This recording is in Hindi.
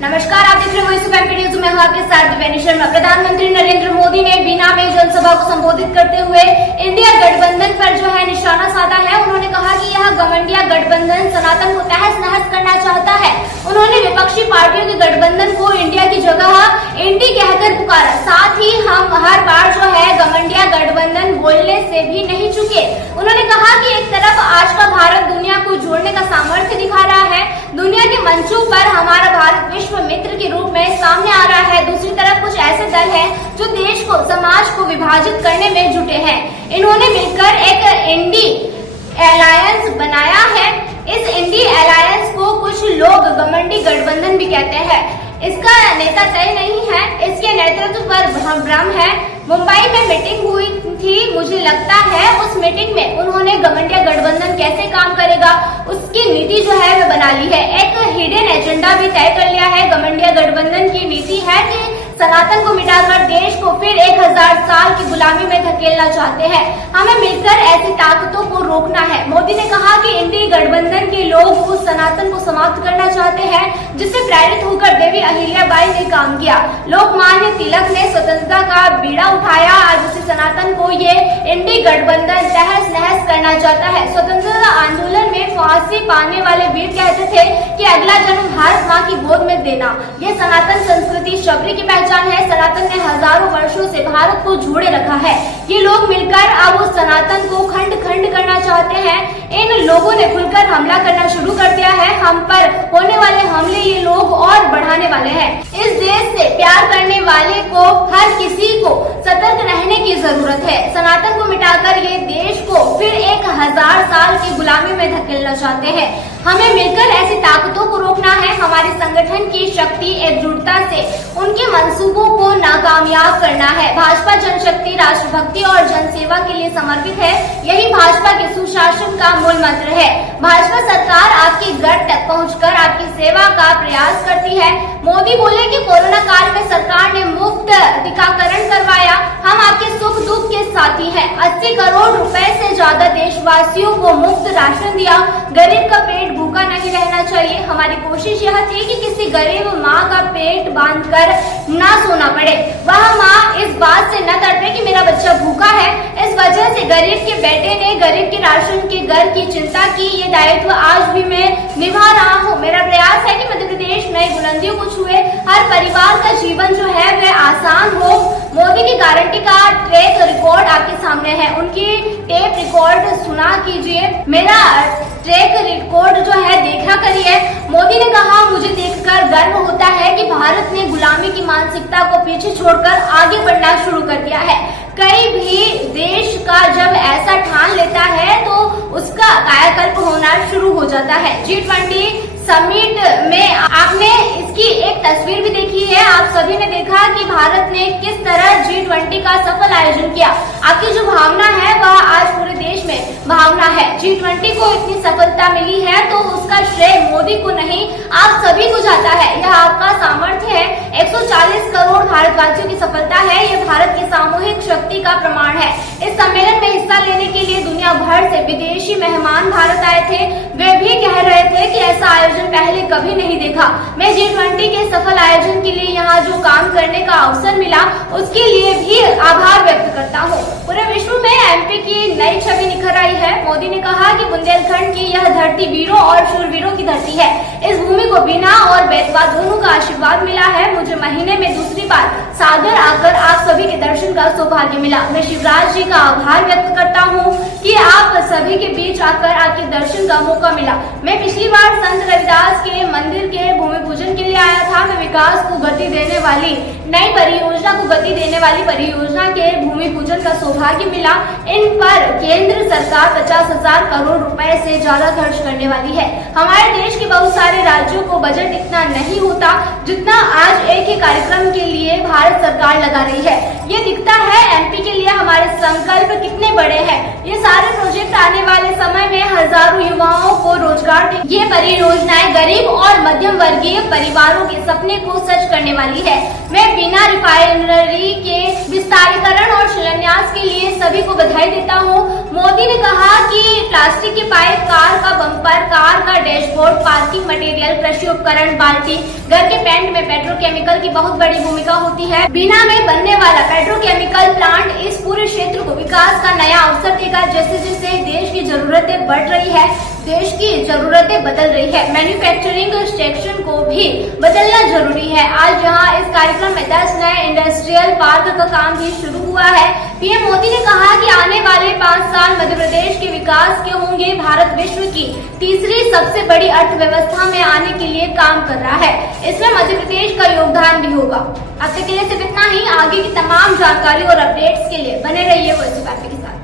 नमस्कार, आप देख रहे हैं वॉइस ऑफ एमपी न्यूज में हूं आपके साथ दिव्यानी शर्मा। प्रधानमंत्री नरेंद्र मोदी ने बीना में जनसभा को संबोधित करते हुए इंडिया गठबंधन पर जो है निशाना साधा है। उन्होंने कहा कि यह घमंडिया गठबंधन सनातन को तहस नहस करना चाहता है। उन्होंने विपक्षी पार्टियों के गठबंधन को इंडिया की जगह इंडी कहकर पुकारा। साथ ही हम हर बार जो है घमंडिया गठबंधन बोलने से भी नहीं चुके। उन्होंने कहा कि एक तरफ आज का भारत दुनिया को जोड़ने का सामर्थ्य दिखा रहा है, दुनिया के मंचों पर हमारा भारत विश्व मित्र के रूप में सामने आ रहा है। दूसरी तरफ कुछ ऐसे दल हैं जो देश को, समाज को विभाजित करने में जुटे हैं। इन्होंने मिलकर एक इंडी अलायंस बनाया है। इस इंडी अलायंस को कुछ लोग घमंडी गठबंधन भी कहते हैं। इसका नेता तय नहीं है, इसके नेतृत्व पर भ्रम है। मुंबई में मीटिंग हुई थी, मुझे लगता है उस मीटिंग में उन्होंने घमंडिया गठबंधन कैसे काम करेगा उसकी नीति जो है वह बना ली है। एक हिडन एजेंडा भी तय कर लिया है। घमंडिया गठबंधन की नीति है कि सनातन को मिटाकर देश को फिर 1000 साल की गुलामी में धकेलना चाहते हैं। हमें मिलकर ऐसी ताकतों को रोकना है। मोदी ने कहा कि इंडी गठबंधन के लोग उस सनातन को समाप्त करना चाहते हैं जिससे प्रेरित होकर देवी अहिल्याबाई ने काम किया। लोकमान्य तिलक ने स्वतंत्रता का बीड़ा उठाया। आज उसी सनातन को ये इंडी गठबंधन तहस नहस करना चाहता है। स्वतंत्रता आंदोलन में फांसी पाने वाले वीर कहते थे कि अगला जन्म भारत माँ की गोद में देना। ये सनातन संस्कृति शबरी की पहचान है। सनातन ने हजारों वर्षों से भारत को जोड़े रखा है। ये लोग मिलकर अब उस सनातन को खंड खंड करना चाहते हैं। इन लोगों ने खुलकर हमला करना शुरू कर दिया है। हम पर होने वाले हमले ये लोग और बढ़ाने वाले हैं। इस देश से प्यार करने वाले को, हर किसी को सतर्क रहने की जरूरत है। सनातन को मिटाकर ये देश को फिर 1000 साल की गुलामी में धकेलना चाहते हैं। हमें मिलकर ऐसी ताकतों को रोकना है। हमारे संगठन की शक्ति एकजुटता से उनके मंसूबों को नाकामयाब करना है। भाजपा जनशक्ति, राष्ट्रभक्ति और जनसेवा के लिए समर्पित है। यही भाजपा के सुशासन का मूल मंत्र है। भाजपा सरकार आपके घर तक पहुंचकर आपकी सेवा का प्रयास करती है। मोदी बोले कि कोरोना काल में सरकार ने मुफ्त टीकाकरण करवाया। हम आपके सुख दुख के साथी हैं। 80 करोड़ रुपए से ज्यादा देशवासियों को मुफ्त राशन दिया। गरीब का पेट भूखा नहीं रहना चाहिए। हमारी कोशिश यह थी कि किसी गरीब माँ का पेट बांधकर ना सोना पड़े। वह माँ इस बात से न तड़पे कि मेरा बच्चा भूखा है। इस वजह से गरीब के बेटे ने गरीब के राशन के घर की चिंता की। ये दायित्व आज भी मैं निभा रहा हूँ। मेरा प्रयास है कि मध्य प्रदेश नई बुलंदियों को छुए, हर परिवार का जीवन जो है वह आसान हो। मोदी की गारंटी का ट्रैक रिकॉर्ड आपके सामने है। उनकी टेप रिकॉर्ड सुना कीजिए। मेरा ट्रैक रिकॉर्ड जो है देखा करिए। मोदी ने कहा, मुझे देखकर गर्व होता है कि भारत ने गुलामी की मानसिकता को पीछे छोड़कर आगे बढ़ना शुरू कर दिया है। कई भी देश का जब ऐसा ठान लेता है तो उसका कायाकल्प होना शुरू हो जाता है। G20 समिट में आपने इसकी एक तस्वीर भी देखी है। आप सभी ने देखा कि भारत ने किस तरह G20 का सफल आयोजन किया। आपकी जो भावना है वह आज पूरे देश में भावना है। G20 को इतनी सफलता मिली है तो उसका श्रेय मोदी को नहीं, आप सभी को जाता है। यह आपका सामर्थ्य है। 140 करोड़ भारतवासियों की सफलता है। यह भारत की सामूहिक शक्ति का प्रमाण है। इस सम्मेलन में हिस्सा लेने के लिए दुनिया भर से विदेशी मेहमान भारत आए थे। वे भी कह रहे थे कि ऐसा आयोजन पहले कभी नहीं देखा। मैं G20 के सफल आयोजन के लिए यहाँ जो काम करने का अवसर मिला उसके लिए भी आभार व्यक्त करता हूँ। पूरे विश्व में एमपी की नई छवि निखर आई है। मोदी ने कहा कि बुंदेलखंड की यह धरती वीरों और शूरवीरों की धरती है। इस भूमि को बिना और बेतवा दोनों का आशीर्वाद मिला है। मुझे महीने में दूसरी बार सागर आकर आप सभी के दर्शन का सौभाग्य मिला। मैं शिवराज जी का आभार व्यक्त करता हूँ कि आप सभी के बीच आकर आपके दर्शन का मौका मिला। मैं पिछली बार संत रविदास के मंदिर के भूमि पूजन के लिए आया था। मैं विकास को गति देने वाली नई परियोजना को गति देने वाली परियोजना के भूमि पूजन का सौभाग्य मिला। इन पर केंद्र सरकार 50,000 करोड़ रुपए से ज्यादा खर्च करने वाली है। हमारे देश के बहुत सारे राज्यों को बजट इतना नहीं होता जितना आज एक ही कार्यक्रम के लिए भारत सरकार लगा रही है। ये दिखता है एमपी के लिए हमारे संकल्प कितने बड़े हैं। ये सारे प्रोजेक्ट आने वाले समय में हजारों युवाओं को रोजगार देंगे। ये परियोजनाएं गरीब और मध्यम वर्गीय परिवारों के सपने सपने को सच करने वाली है। मैं बिना रिफाइनरी के विस्तारीकरण और शिलान्यास के लिए सभी को बधाई देता हूँ। मोदी ने कहा कि प्लास्टिक के पाइप, कार का बम्पर, कार का डैशबोर्ड, पार्किंग मटेरियल, कृषि उपकरण, बाल्टी, घर के पेंट में पेट्रोकेमिकल की बहुत बड़ी भूमिका होती है। बीना में बनने वाला पेट्रोकेमिकल प्लांट इस पूरे क्षेत्र को विकास का नया अवसर देगा। जैसे जैसे देश की जरूरतें बढ़ रही है, देश की जरूरतें बदल रही है, मैन्युफैक्चरिंग सेक्शन को भी बदलना जरूरी है। आज जहां इस कार्यक्रम में 10 नए इंडस्ट्रियल पार्क का काम भी शुरू हुआ है। पीएम मोदी ने कहा कि आने वाले 5 साल मध्य प्रदेश के विकास के होंगे। भारत विश्व की तीसरी सबसे बड़ी अर्थव्यवस्था में आने के लिए काम कर रहा है। इसमें मध्य प्रदेश का योगदान भी होगा। अब तक के लिए सिर्फ इतना ही। आगे की तमाम जानकारी और अपडेट्स के लिए बने रहिए वॉइस ऑफ एमपी के साथ।